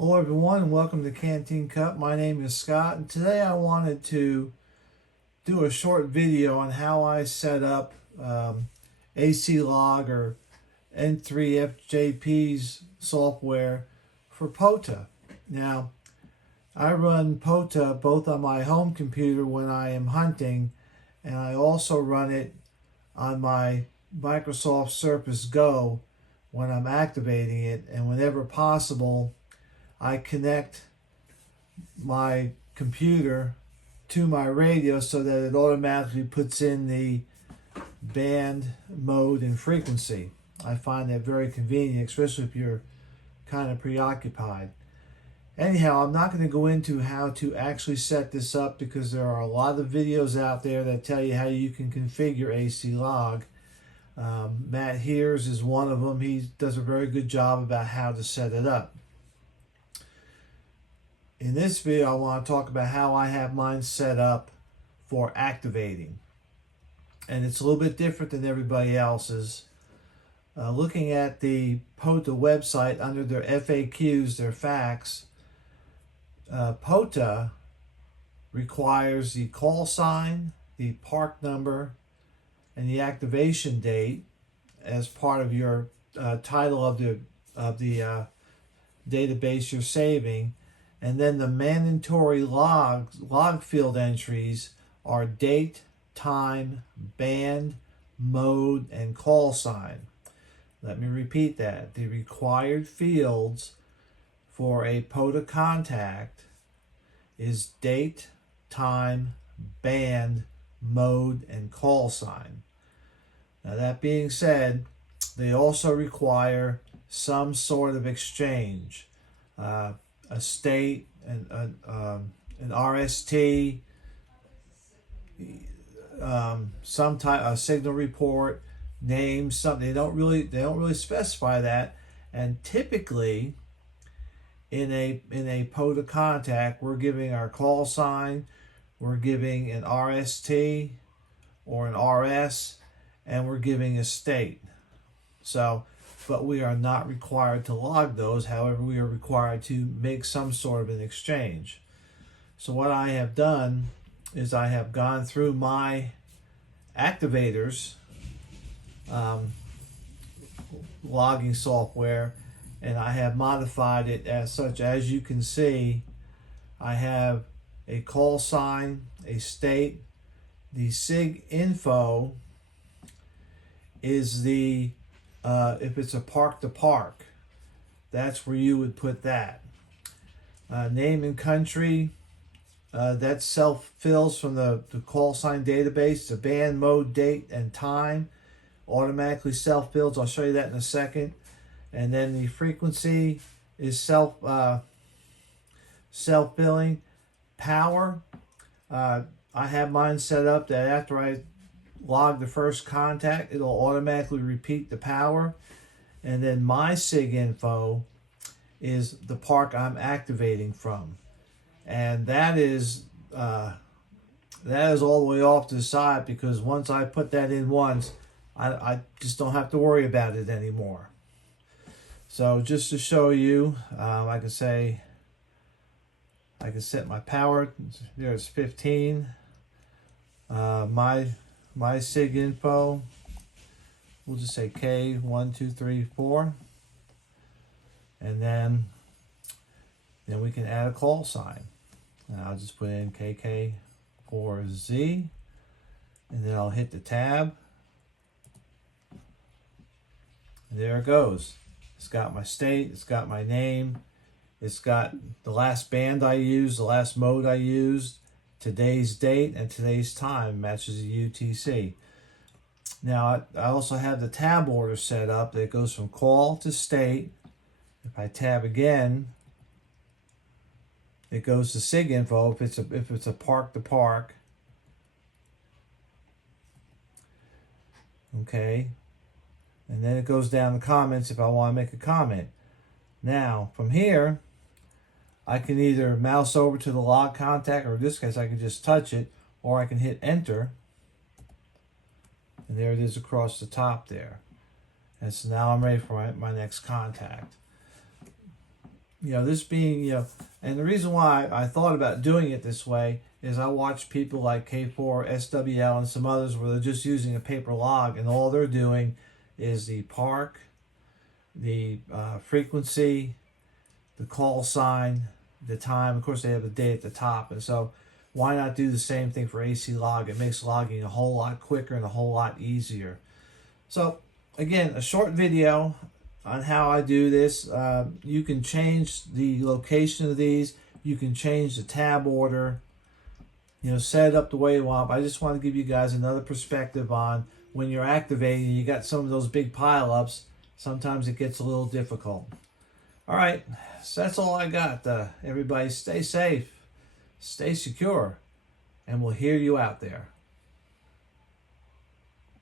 Hello everyone and welcome to Canteen Cup. My name is Scott and today I wanted to do a short video on how I set up ACLog or N3FJP's software for POTA. Now, I run POTA both on my home computer when I am hunting, and I also run it on my Microsoft Surface Go when I'm activating it, and whenever possible I connect my computer to my radio so that it automatically puts in the band, mode, and frequency. I find that very convenient, especially if you're kind of preoccupied. Anyhow, I'm not going to go into how to actually set this up because there are a lot of videos out there that tell you how you can configure ACLog. Matt Hears is one of them. He does a very good job about how to set it up. In this video, I want to talk about how I have mine set up for activating. And it's a little bit different than everybody else's. Looking at the POTA website under their FAQs, their facts, POTA requires the call sign, the park number, and the activation date as part of your title of the database you're saving. And then the mandatory log field entries are date, time, band, mode, and call sign. Let me repeat that. The required fields for a POTA contact is date, time, band, mode, and call sign. Now that being said, they also require some sort of exchange. A state, an RST, some type, a signal report, name, something. They don't really specify that. And typically, in a POTA contact, we're giving our call sign, we're giving an RST or an RS, and we're giving a state. So, but we are not required to log those. However, we are required to make some sort of an exchange. So what I have done is I have gone through my activators logging software, and I have modified it as such. As you can see, I have a call sign, a state. The SIG info is the if it's a park to park, that's where you would put that. Name and country, that self-fills from the call sign database. The band, mode, date, and time automatically self-fills. I'll show you that in a second. And then the frequency is self-filling. Power, I have mine set up that after I log the first contact, it'll automatically repeat the power. And then my SIG info is the park I'm activating from, and that is all the way off to the side, because once I put that in once, I just don't have to worry about it anymore. So just to show you, I can say I can set my power. There's 15. My SIG info, we'll just say K1234, and then we can add a call sign. And I'll just put in KK4Z, and then I'll hit the tab. And there it goes. It's got my state, it's got my name, it's got the last band I used, the last mode I used, today's date, and today's time matches the UTC. Now, I also have the tab order set up that goes from call to state. If I tab again, it goes to SIG info if it's a park to park. Okay. And then it goes down to comments if I want to make a comment. Now, from here, I can either mouse over to the log contact, or in this case, I can just touch it, or I can hit enter. And there it is across the top there. And so now I'm ready for my next contact. this being, and the reason why I thought about doing it this way is I watch people like K4, SWL, and some others where they're just using a paper log, and all they're doing is the park, the frequency, the call sign, the time. Of course, they have the date at the top, and so why not do the same thing for ACLog? It makes logging a whole lot quicker and a whole lot easier. So again, a short video on how I do this. You can change the location of these. You can change the tab order. Set it up the way you want. But I just want to give you guys another perspective on when you're activating, you got some of those big pileups. Sometimes it gets a little difficult. All right, so that's all I got. Everybody stay safe, stay secure, and we'll hear you out there.